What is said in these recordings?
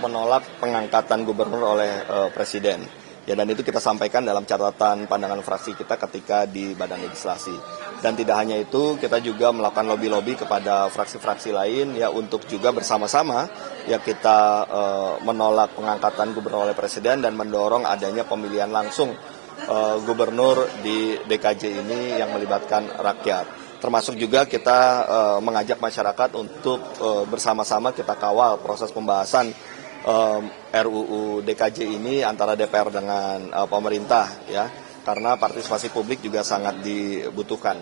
menolak pengangkatan gubernur oleh Presiden. Ya, dan itu kita sampaikan dalam catatan pandangan fraksi kita ketika di Badan Legislasi. Dan tidak hanya itu, kita juga melakukan lobby-lobby kepada fraksi-fraksi lain ya untuk juga bersama-sama ya kita menolak pengangkatan gubernur oleh Presiden dan mendorong adanya pemilihan langsung gubernur di DKJ ini yang melibatkan rakyat. Termasuk juga kita mengajak masyarakat untuk bersama-sama kita kawal proses pembahasan RUU DKJ ini antara DPR dengan pemerintah ya, karena partisipasi publik juga sangat dibutuhkan.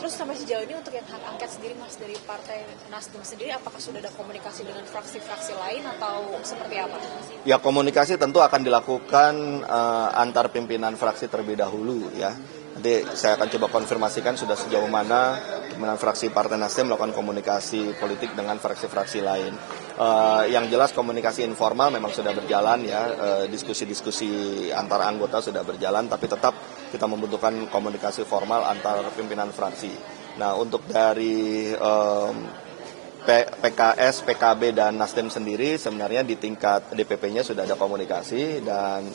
Terus sampai sejauh ini untuk yang hak angket sendiri Mas, dari Partai Nasdem sendiri, apakah sudah ada komunikasi dengan fraksi-fraksi lain atau seperti apa? Ya, komunikasi tentu akan dilakukan antar pimpinan fraksi terlebih dahulu ya. Nanti saya akan coba konfirmasikan sudah sejauh mana pimpinan fraksi Partai Nasdem melakukan komunikasi politik dengan fraksi-fraksi lain. Yang jelas komunikasi informal memang sudah berjalan ya, diskusi-diskusi antar anggota sudah berjalan, tapi tetap kita membutuhkan komunikasi formal antar pimpinan fraksi. Nah, untuk dari PKS, PKB, dan Nasdem sendiri sebenarnya di tingkat DPP-nya sudah ada komunikasi dan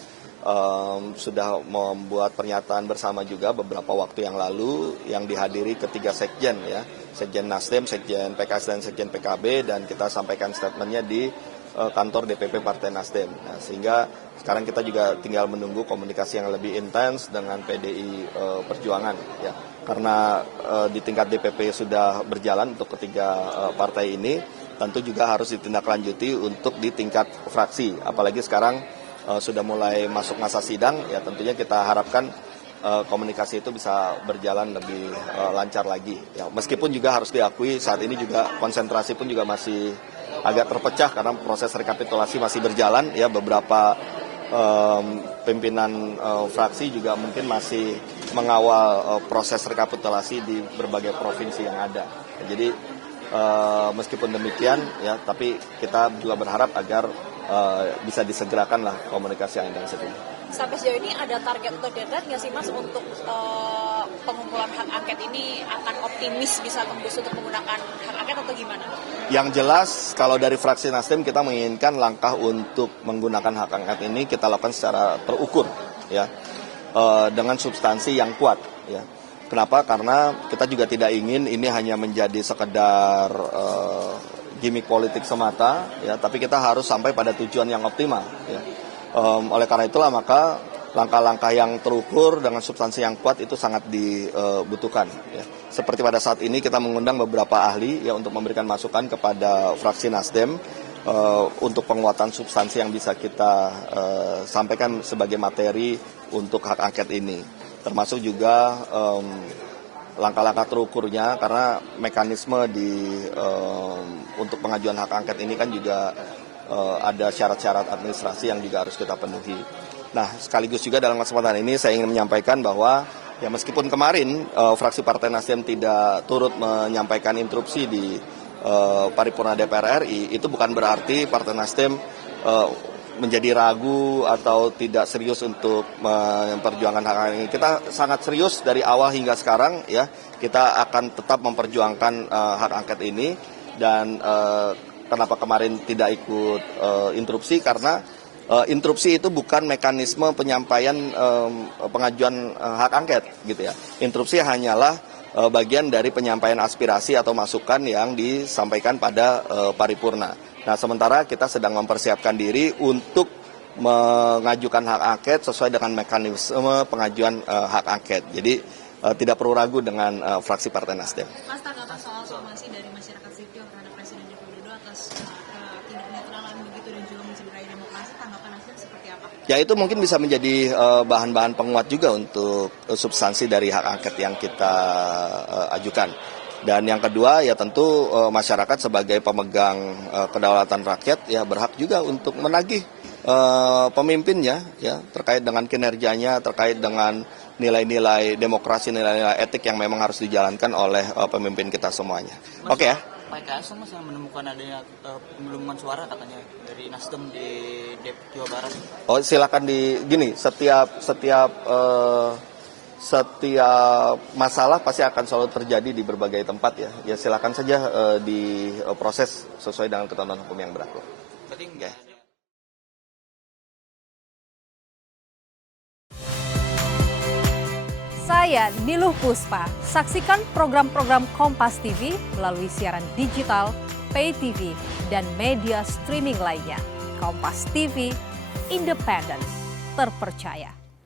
sudah membuat pernyataan bersama juga beberapa waktu yang lalu yang dihadiri ketiga sekjen ya, sekjen Nasdem, sekjen PKS, dan sekjen PKB, dan kita sampaikan statementnya di kantor DPP Partai Nasdem. Nah, sehingga sekarang kita juga tinggal menunggu komunikasi yang lebih intens dengan PDI Perjuangan ya, karena di tingkat DPP sudah berjalan untuk ketiga partai ini, tentu juga harus ditindaklanjuti untuk di tingkat fraksi, apalagi sekarang sudah mulai masuk masa sidang ya, tentunya kita harapkan komunikasi itu bisa berjalan lebih lancar lagi ya, meskipun juga harus diakui saat ini juga konsentrasi pun juga masih agak terpecah karena proses rekapitulasi masih berjalan ya, beberapa pimpinan fraksi juga mungkin masih mengawal proses rekapitulasi di berbagai provinsi yang ada ya, jadi meskipun demikian ya, tapi kita juga berharap agar bisa disegerakanlah komunikasi yang intensif ini. Sampai sejauh ini ada target atau deadline nggak sih Mas untuk pengumpulan hak angket ini, akan optimis bisa tembus untuk menggunakan hak angket atau gimana? Yang jelas kalau dari fraksi Nasdem kita menginginkan langkah untuk menggunakan hak angket ini kita lakukan secara terukur ya, dengan substansi yang kuat ya. Kenapa? Karena kita juga tidak ingin ini hanya menjadi sekedar gimmick politik semata ya, tapi kita harus sampai pada tujuan yang optimal ya. Oleh karena itulah maka langkah-langkah yang terukur dengan substansi yang kuat itu sangat dibutuhkan ya. Seperti pada saat ini kita mengundang beberapa ahli ya untuk memberikan masukan kepada fraksi Nasdem untuk penguatan substansi yang bisa kita sampaikan sebagai materi untuk hak angket ini, termasuk juga langkah-langkah terukurnya, karena mekanisme untuk pengajuan hak angket ini kan juga ada syarat-syarat administrasi yang juga harus kita penuhi. Nah, sekaligus juga dalam kesempatan ini saya ingin menyampaikan bahwa ya meskipun kemarin fraksi Partai Nasdem tidak turut menyampaikan interupsi di paripurna DPR RI, itu bukan berarti Partai Nasdem menjadi ragu atau tidak serius untuk memperjuangkan hak angket ini. Kita sangat serius dari awal hingga sekarang ya. Kita akan tetap memperjuangkan hak angket ini, dan kenapa kemarin tidak ikut interupsi, karena interupsi itu bukan mekanisme penyampaian pengajuan hak angket gitu ya. Interupsi hanyalah bagian dari penyampaian aspirasi atau masukan yang disampaikan pada paripurna. Nah, sementara kita sedang mempersiapkan diri untuk mengajukan hak angket sesuai dengan mekanisme pengajuan hak angket. Jadi tidak perlu ragu dengan fraksi Partai Nasdem. Mas, tanggapan soal somasi dari masyarakat sipil terhadap Presiden Joko Widodo atas ketidaknetralan begitu dan juga mencederai demokrasi, tanggapan Nasdem seperti apa? Ya, itu mungkin bisa menjadi bahan-bahan penguat juga untuk substansi dari hak angket yang kita ajukan. Dan yang kedua ya tentu masyarakat sebagai pemegang kedaulatan rakyat ya berhak juga untuk menagih pemimpinnya ya, terkait dengan kinerjanya, terkait dengan nilai-nilai demokrasi, nilai-nilai etik yang memang harus dijalankan oleh pemimpin kita semuanya. Oke ya. PKS masih menemukan adanya penggelembungan suara katanya dari Nasdem di Jawa Barat. Oh, silakan setiap Setiap masalah pasti akan selalu terjadi di berbagai tempat ya. Ya silakan saja diproses sesuai dengan ketentuan hukum yang berlaku. Berarti Ya. Saya Niluh Puspa. Saksikan program-program Kompas TV melalui siaran digital, pay TV, dan media streaming lainnya. Kompas TV, independen, terpercaya.